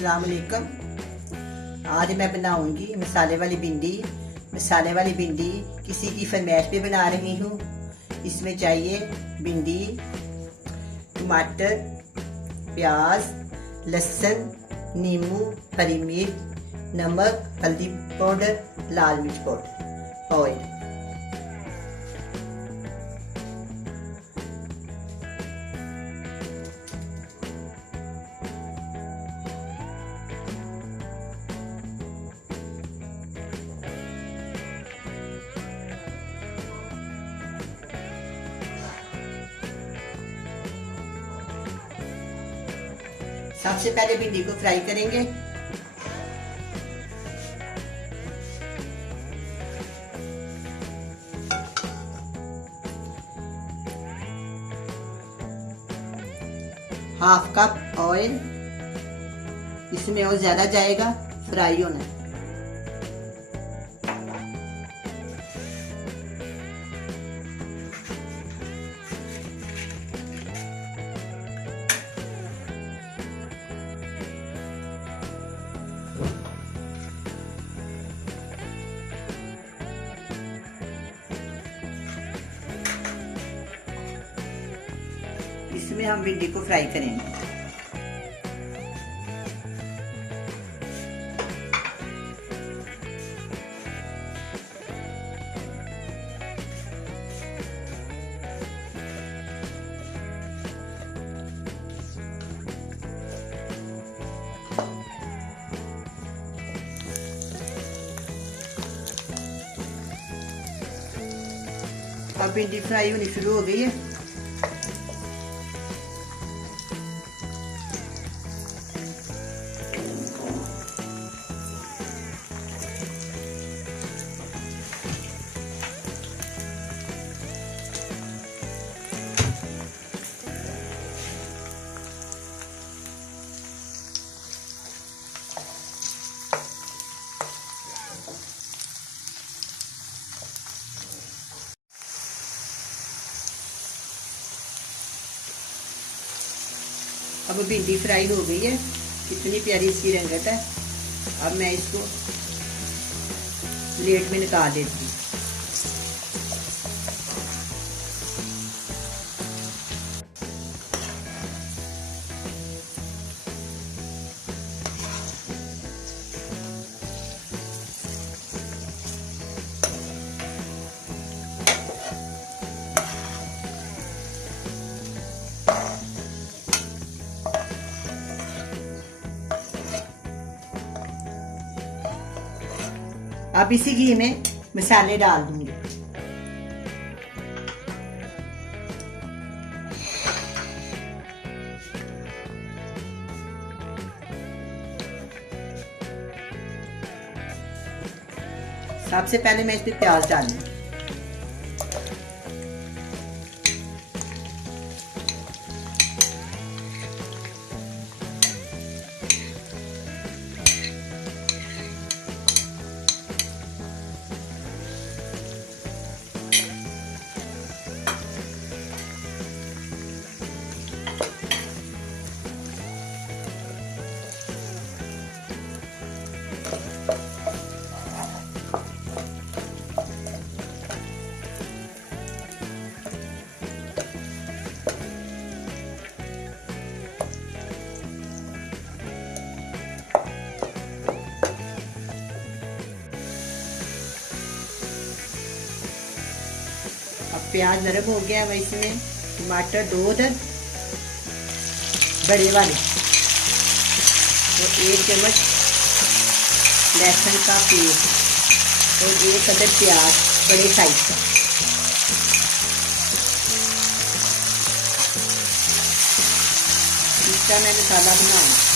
अस्सलाम वालेकुम। आज मैं बनाऊंगी मसाले वाली भिंडी। मसाले वाली भिंडी किसी की फरमाइश पे बना रही हूँ। इसमें चाहिए भिंडी, टमाटर, प्याज, लहसुन, नींबू, हरी मिर्च, नमक, हल्दी पाउडर, लाल मिर्च पाउडर, ऑयल। सबसे पहले भिंडी को फ्राई करेंगे। हाफ कप ऑयल, इसमें और ज्यादा जाएगा, फ्राई होना है। इसमें हम भिंडी को फ्राई करेंगे। अब भिंडी फ्राई होनी शुरू हो गई है। अब भिंडी फ्राई हो गई है, कितनी प्यारी इसकी रंगत है। अब मैं इसको प्लेट में निकाल देती हूँ। अब इसी घी में मसाले डाल दूंगी। सबसे पहले मैं इसमें प्याज डालूंगी। प्याज नरम हो गया, मैं इसमें टमाटर 2 अदद बड़े वाले और 1 चम्मच लहसुन का पेस्ट और 1 अदद प्याज बड़े साइज का। इसका मैं मसाला बनाऊंगा।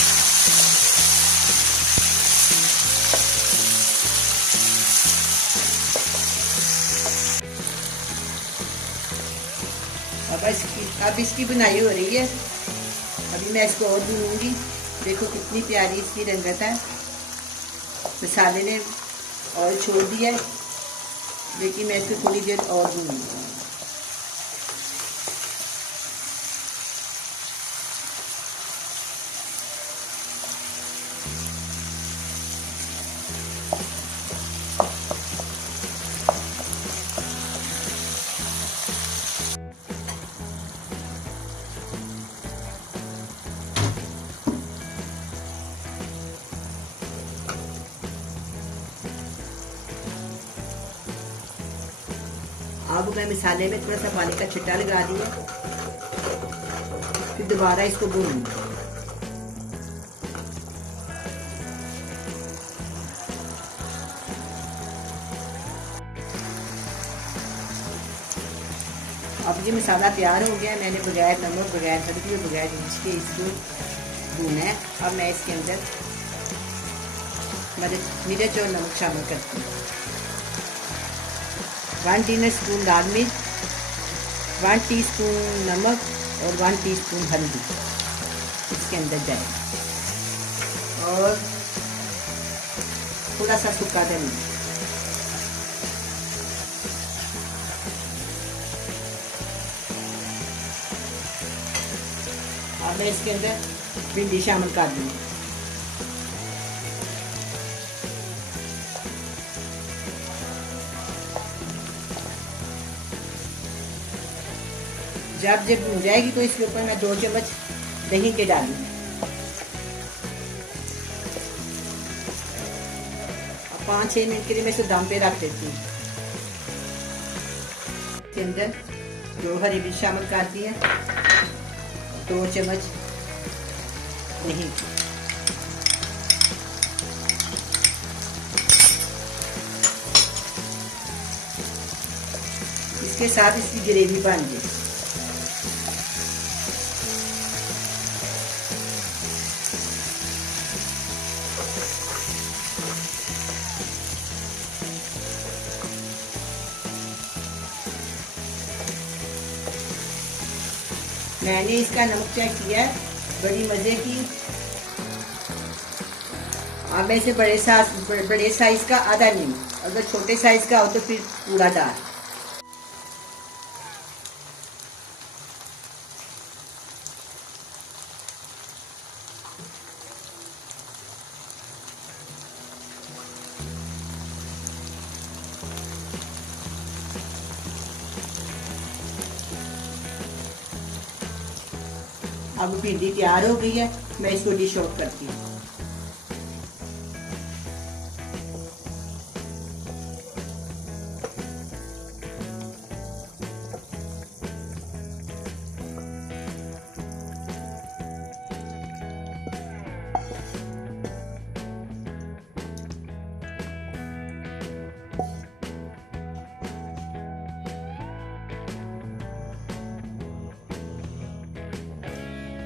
अब इसकी बुनाई हो रही है। अभी मैं इसको और भूनूंगी। देखो कितनी प्यारी इसकी रंगत है। मसाले ने ऑयल छोड़ दिया है, लेकिन मैं इसको थोड़ी देर और भूनूंगी। अब मैं मसाले में थोड़ा सा पानी का छिट्टा लगा दिया, फिर दोबारा इसको भूनूंगी। अब ये मसाला तैयार हो गया। मैंने बगैर नमक, बगैर हल्दी, बगैर मिर्च के इसको भूना है। अब मैं इसके अंदर मिर्च और नमक शामिल करती हूँ। 1 टीस्पून लाल मिर्च, 1 टीस्पून नमक और 1 टीस्पून हल्दी इसके अंदर जाए, और थोड़ा सा सूखा धनिया। अब मैं इसके अंदर भिंडी शामिल कर दूंगी। जब भून जाएगी तो इसके ऊपर मैं 2 चम्मच दही के डालूंगी। अब 5-6 मिनट के लिए मैं इसे दम पे रख देती हूँ। इसके अंदर 2 हरी मिर्च शामिल कर दी है, 2 चम्मच दही, इसके साथ इसकी ग्रेवी बन गई। मैंने इसका नमक चेक किया है, बड़ी मजे की। अब मैं इसे बड़े साइज का आधा नींबू, अगर छोटे साइज का हो तो फिर पूरा डाल। अब भिंडी तैयार हो गई है, मैं इसको डिश आउट करती हूँ।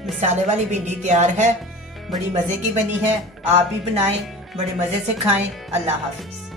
मसाले वाली भिंडी तैयार है, बड़ी मजे की बनी है। आप भी बनाएं, बड़े मजे से खाएं। अल्लाह हाफिज।